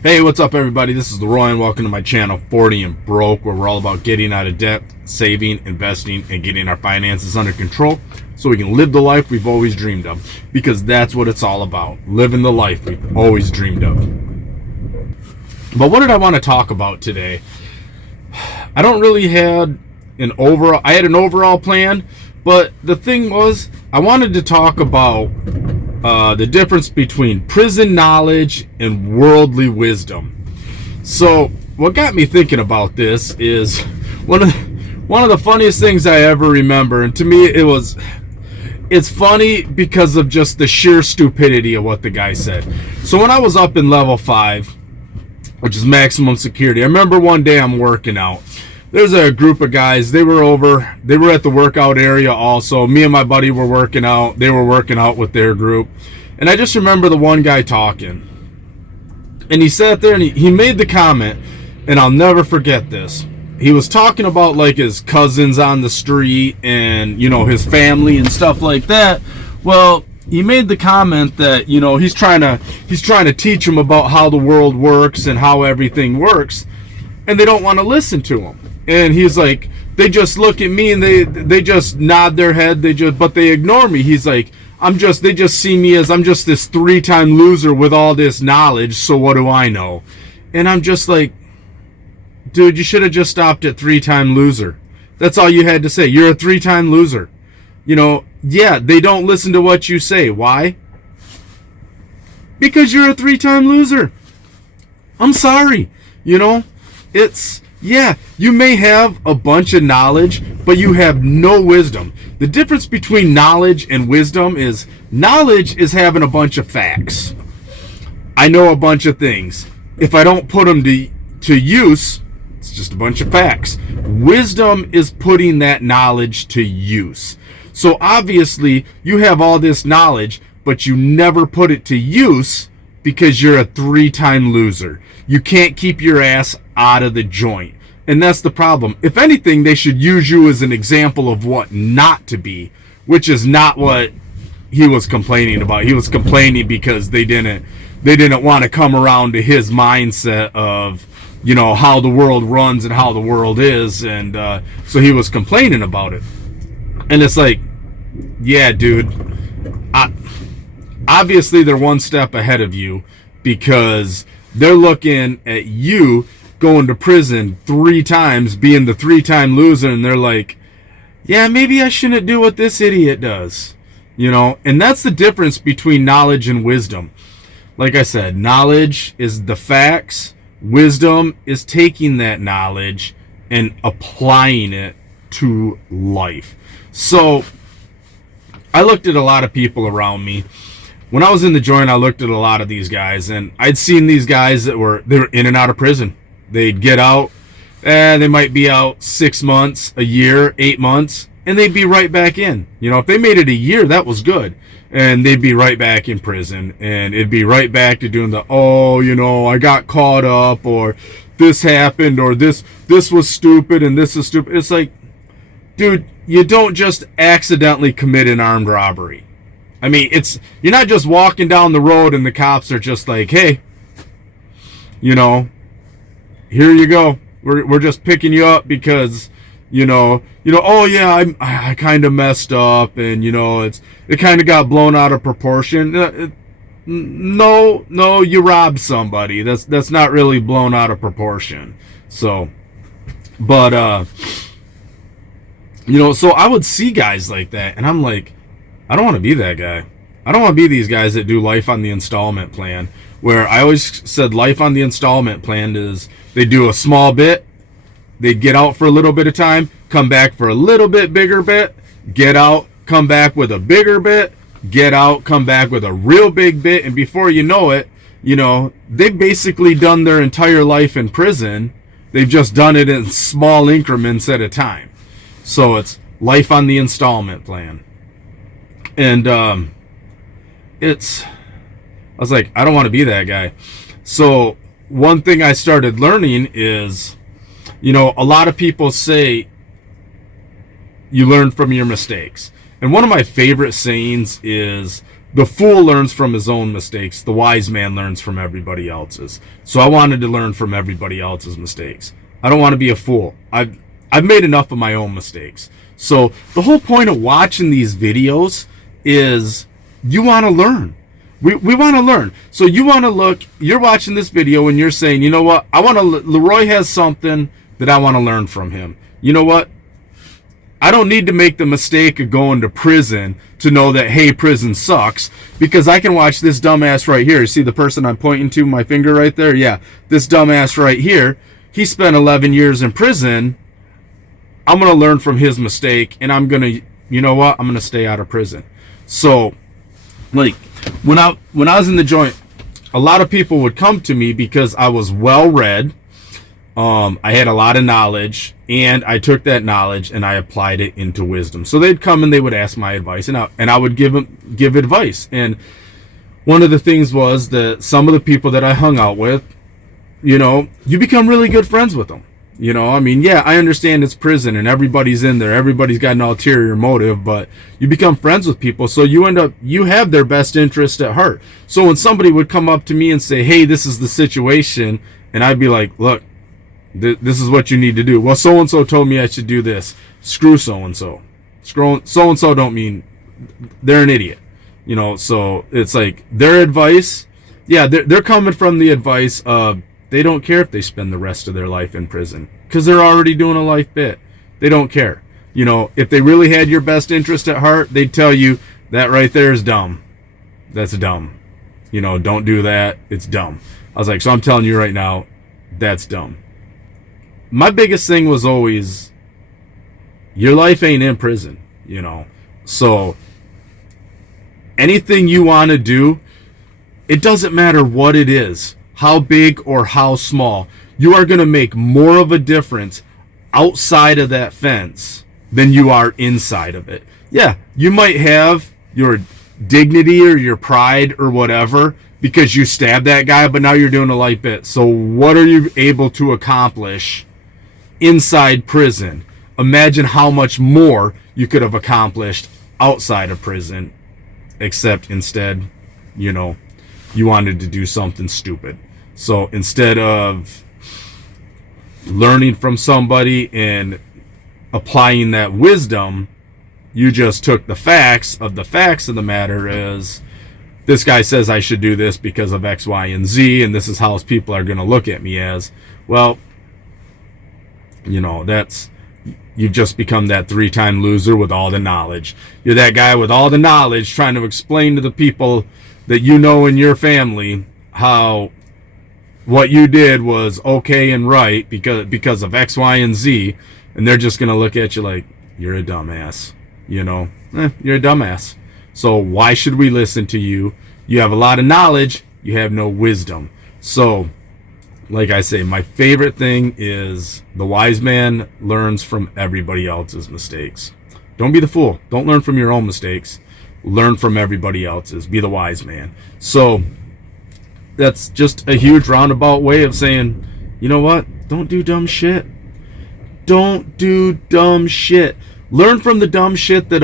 Hey, what's up, everybody? This is Leroy, and welcome to my channel, 40 and Broke, where we're all about getting out of debt, saving, investing, and getting our finances under control so we can live the life we've always dreamed of. Because that's what it's all about, living the life we've always dreamed of. But what did I want to talk about today? I don't really had an overall, I had an overall plan, but the thing was, I wanted to talk about the difference between prison knowledge and worldly wisdom. So what got me thinking about this is one of the funniest things I ever remember, and to me it's funny because of just the sheer stupidity of what the guy said. So when I was up in level 5, which is maximum security, I remember one day I'm working out. There's a group of guys, they were at the workout area also. Me and my buddy were working out. They were working out with their group. And I just remember the one guy talking. And he sat there and he made the comment, and I'll never forget this. He was talking about like his cousins on the street and, you know, his family and stuff like that. Well, he made the comment that, you know, he's trying to teach them about how the world works and how everything works, and they don't want to listen to him. And he's like, they just look at me and they just nod their head, but they ignore me. He's like, they just see me as I'm just this 3-time loser with all this knowledge, so what do I know? And I'm just like, dude, you should have just stopped at 3-time loser. That's all you had to say. You're a 3-time loser. You know, yeah, they don't listen to what you say. Why? Because you're a 3-time loser. I'm sorry. You know, yeah, you may have a bunch of knowledge, but you have no wisdom. The difference between knowledge and wisdom is knowledge is having a bunch of facts. I know a bunch of things. If I don't put them to use, it's just a bunch of facts. Wisdom is putting that knowledge to use. So obviously, you have all this knowledge, but you never put it to use because you're a 3-time loser. You can't keep your ass out of the joint. And that's the problem. If anything, they should use you as an example of what not to be, which is not what he was complaining about. He was complaining because they didn't want to come around to his mindset of, you know, how the world runs and how the world is. And so he was complaining about it. And it's like, yeah, dude, obviously they're one step ahead of you because they're looking at you going to prison 3 times, being the 3-time loser, and they're like, yeah, maybe I shouldn't do what this idiot does. You know, and that's the difference between knowledge and wisdom. Like I said, knowledge is the facts. Wisdom is taking that knowledge and applying it to life. So I looked at a lot of people around me. When I was in the joint, I looked at a lot of these guys, and I'd seen these guys they were in and out of prison. They'd get out, and they might be out 6 months, a year, 8 months, and they'd be right back in. You know, if they made it a year, that was good. And they'd be right back in prison, and it'd be right back to doing you know, I got caught up, or this happened, or this was stupid, and this is stupid. It's like, dude, you don't just accidentally commit an armed robbery. I mean, you're not just walking down the road and the cops are just like, hey, you know, here you go. We're just picking you up because, you know, oh yeah, I kind of messed up, and you know, it kind of got blown out of proportion. No, you robbed somebody. That's not really blown out of proportion. So, but you know, so I would see guys like that, and I'm like, I don't want to be that guy. I don't want to be these guys that do life on the installment plan, where I always said life on the installment plan is they do a small bit, they get out for a little bit of time, come back for a little bit bigger bit, get out, come back with a bigger bit, get out, come back with a real big bit, and before you know it, you know, they've basically done their entire life in prison. They've just done it in small increments at a time. So it's life on the installment plan. And I was like, I don't want to be that guy. So one thing I started learning is, you know, a lot of people say you learn from your mistakes. And one of my favorite sayings is The fool learns from his own mistakes. The wise man learns from everybody else's. So I wanted to learn from everybody else's mistakes. I don't want to be a fool. I've made enough of my own mistakes. So the whole point of watching these videos is you want to learn. We want to learn. So you want to look, you're watching this video and you're saying, you know what? Leroy has something that I want to learn from him. You know what? I don't need to make the mistake of going to prison to know that, hey, prison sucks, because I can watch this dumbass right here. See the person I'm pointing to, my finger right there? Yeah, this dumbass right here. He spent 11 years in prison. I'm going to learn from his mistake, and I'm going to, you know what? I'm going to stay out of prison. So, like, when I was in the joint, a lot of people would come to me because I was well-read. I had a lot of knowledge, and I took that knowledge and I applied it into wisdom. So they'd come and they would ask my advice, and I would give advice. And one of the things was that some of the people that I hung out with, you know, you become really good friends with them. You know, I mean, yeah, I understand it's prison and everybody's in there. Everybody's got an ulterior motive, but you become friends with people. So you have their best interest at heart. So when somebody would come up to me and say, hey, this is the situation, and I'd be like, look, this is what you need to do. Well, so-and-so told me I should do this. Screw so-and-so. So-and-so don't mean they're an idiot. You know, so it's like their advice. Yeah, they're coming from the advice of they don't care if they spend the rest of their life in prison because they're already doing a life bit. They don't care. You know, if they really had your best interest at heart, they'd tell you that right there is dumb. That's dumb. You know, don't do that. It's dumb. I was like, so I'm telling you right now, that's dumb. My biggest thing was always, your life ain't in prison, you know. So anything you want to do, it doesn't matter what it is, how big or how small. You are going to make more of a difference outside of that fence than you are inside of it. Yeah, you might have your dignity or your pride or whatever because you stabbed that guy, but now you're doing a light bit. So what are you able to accomplish inside prison? Imagine how much more you could have accomplished outside of prison, except instead, you know, you wanted to do something stupid. So instead of learning from somebody and applying that wisdom, you just took the facts of the matter is, this guy says I should do this because of X, Y, and Z, and this is how people are going to look at me as. Well, you know, you've just become that 3-time loser with all the knowledge. You're that guy with all the knowledge trying to explain to the people that you know in your family how what you did was okay and right because of X, Y, and Z, and they're just going to look at you like, you're a dumbass. You know, you're a dumbass. So why should we listen to you? You have a lot of knowledge, you have no wisdom. So, like I say, my favorite thing is the wise man learns from everybody else's mistakes. Don't be the fool. Don't learn from your own mistakes. Learn from everybody else's. Be the wise man. So that's just a huge roundabout way of saying, you know what? Don't do dumb shit. Don't do dumb shit. Learn from the dumb shit that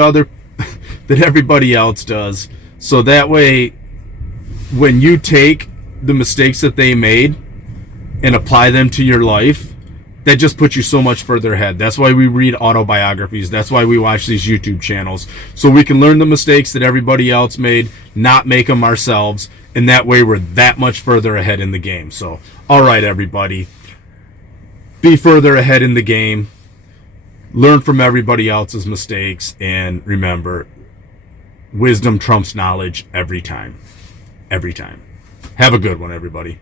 everybody else does. So that way, when you take the mistakes that they made and apply them to your life, that just puts you so much further ahead. That's why we read autobiographies. That's why we watch these YouTube channels. So we can learn the mistakes that everybody else made, not make them ourselves. And that way we're that much further ahead in the game. So, all right, everybody. Be further ahead in the game. Learn from everybody else's mistakes. And remember, wisdom trumps knowledge every time. Every time. Have a good one, everybody.